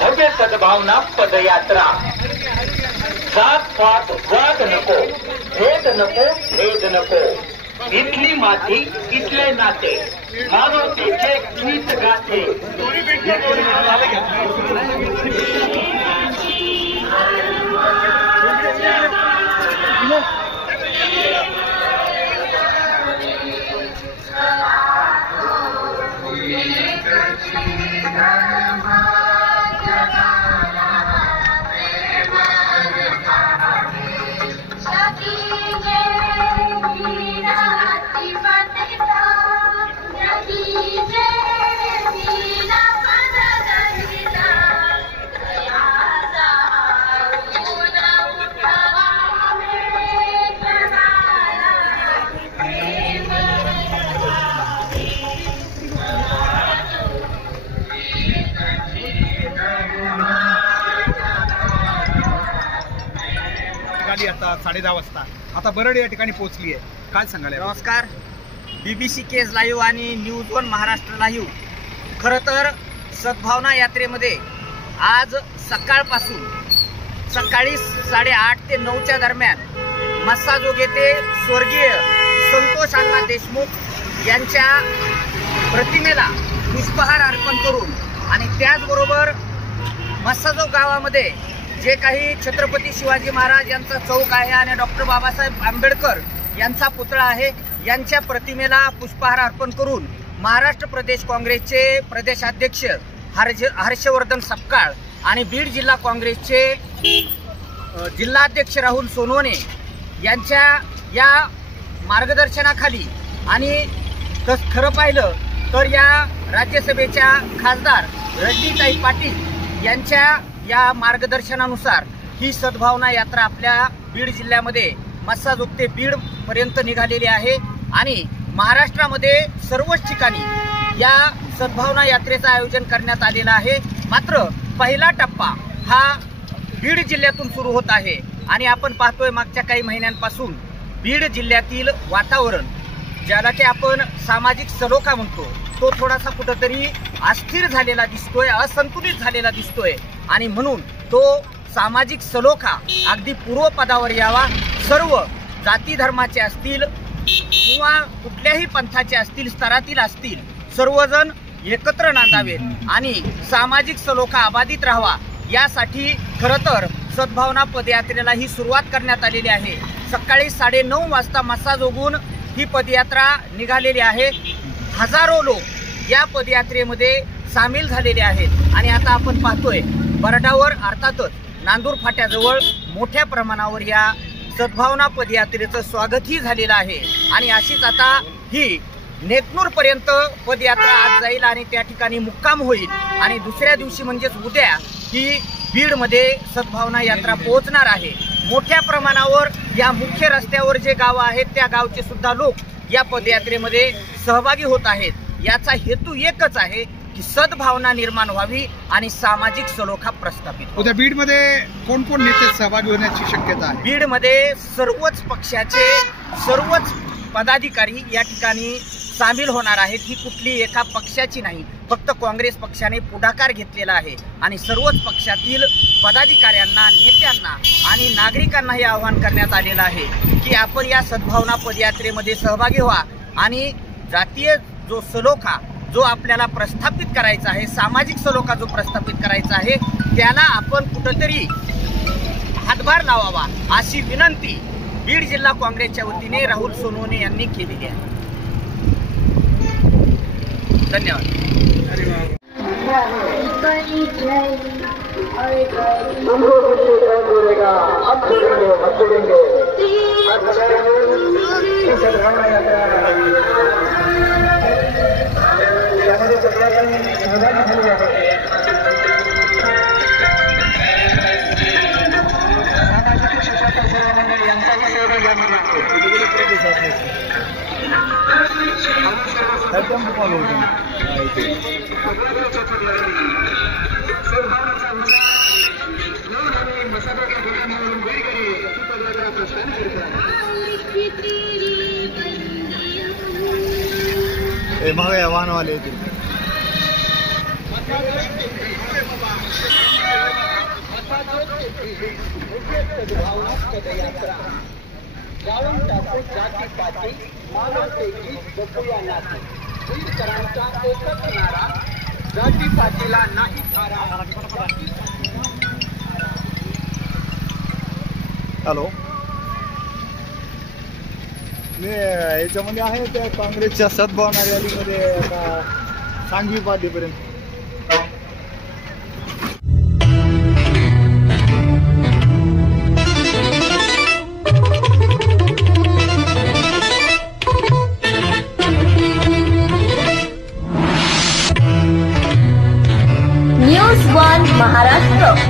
भव्य सद्भावना पदयात्रा। जात पात वाद नको, भेद नको, भेद नको, इथली माती इथले नाते, मानवतेचे गीत गाते। आता 10:30 वाजता आता बरड या ठिकाणी पोहोचली आहे। काय सांगाल? नमस्कार, BBC केज लाईव्ह आणि न्यूज वन महाराष्ट्र लाईव्ह। खरं तर सद्भावना यात्रेमध्ये आज सकाळपासून सकाळी 8:30 ते 9च्या दरम्यान मस्साजोग येथे स्वर्गीय संतोष अण्णा देशमुख यांच्या प्रतिमेला पुष्पहार अर्पण करून आणि त्याचबरोबर मस्साजोग गावामध्ये जे काही छत्रपती शिवाजी महाराज यांचा चौक आहे आणि डॉक्टर बाबासाहेब आंबेडकर यांचा पुतळा आहे, यांच्या प्रतिमेला पुष्पहार अर्पण करून महाराष्ट्र प्रदेश काँग्रेसचे प्रदेशाध्यक्ष हर्षवर्धन सपकाळ आणि बीड जिल्हा काँग्रेसचे जिल्हाध्यक्ष राहुल सोनवणे यांच्या या मार्गदर्शनाखाली आणि खरं पाहिलं तर या राज्यसभेच्या खासदार रजनीताई पाटील यांच्या या मार्गदर्शनानुसार ही सद्भावना यात्रा आपल्या बीड जिल्ह्यामध्ये मस्साजोग ते बीड पर्यंत निघालेली आहे आणि महाराष्ट्रामध्ये सर्वच ठिकाणी या सद्भावना यात्रेचं आयोजन करण्यात आलेलं आहे। मात्र पहिला टप्पा हा बीड जिल्ह्यातून सुरू होत आहे आणि आपण पाहतोय मागच्या काही महिन्यांपासून बीड जिल्ह्यातील वातावरण, ज्याला की आपण सामाजिक सलोखा म्हणतो, तो थोडासा कुठंतरी अस्थिर झालेला दिसतोय, असंतुलित झालेला दिसतोय आणि म्हणून तो सामाजिक सलोखा अगदी पूर्वपदावर यावा। सर्व जाती धर्माचे असतील किंवा कुठल्याही पंथाचे असतील, स्तरातील असतील, सर्वजण एकत्र नांदावेत आणि सामाजिक सलोखा अबाधित राहावा यासाठी खरं तर सद्भावना पदयात्रेला ही सुरुवात करण्यात आलेली आहे। सकाळी 9:30 वाजता मस्साजोगून ही पदयात्रा निघालेली आहे। हजारो लोक या पदयात्रेमध्ये सामील झालेले आहेत आणि आता आपण पाहतोय बरडावर अर्थातच नांदूर फाट्याजवळ मोठ्या प्रमाणावर या सद्भावना पदयात्रेचं स्वागतही झालेलं आहे आणि अशीच आता ही नेकनूर पर्यंत पदयात्रा आज जाईल आणि त्या ठिकाणी मुक्काम होईल आणि दुसऱ्या दिवशी म्हणजेच उद्या ही बीडमध्ये सद्भावना यात्रा पोहोचणार आहे। मोठ्या प्रमाणावर या मुख्य रस्त्यावर जे गावं आहेत त्या गावचे सुद्धा लोक या पदयात्रेमध्ये सहभागी होत आहेत। याचा हेतू एकच आहे की सद्भावना निर्माण व्हावी आणि सामाजिक सलोखा प्रस्थापित। उद्या बीडमध्ये कोण कोण नेते सहभागी होण्याची शक्यता आहे? बीडमध्ये सर्वच पक्षाचे सर्वच पदाधिकारी या ठिकाणी सामील होणार आहेत। ही कुठली एका पक्षाची नाही, फक्त काँग्रेस पक्षाने पुढाकार घेतलेला आहे आणि सर्वच पक्षातील पदाधिकाऱ्यांना, नेत्यांना आणि नागरिकांना हे आवाहन करण्यात आलेलं आहे की आपण या सद्भावना पदयात्रेमध्ये सहभागी व्हा आणि जातीय जो सलोखा जो आपल्याला प्रस्थापित करायचा आहे, सामाजिक सलोखा जो प्रस्थापित करायचा आहे, त्याला आपण कुठंतरी हातभार लावावा अशी विनंती बीड जिल्हा काँग्रेसच्या वतीने राहुल सोनवणे यांनी केलेली आहे। धन्यवाद। महागाई वाहनवाले येतील. जाळून टाकू जातीपाती मानवतेची जपूया नाती. बीडकरांचा एकच नारा, जातीपातीला नाही थारा. हॅलो, मी याच्यामध्ये आहे त्या काँग्रेसच्या सद्भावना रॅलीमध्ये आता सांगवी पाटीपर्यंत. न्यूज 1 महाराष्ट्र.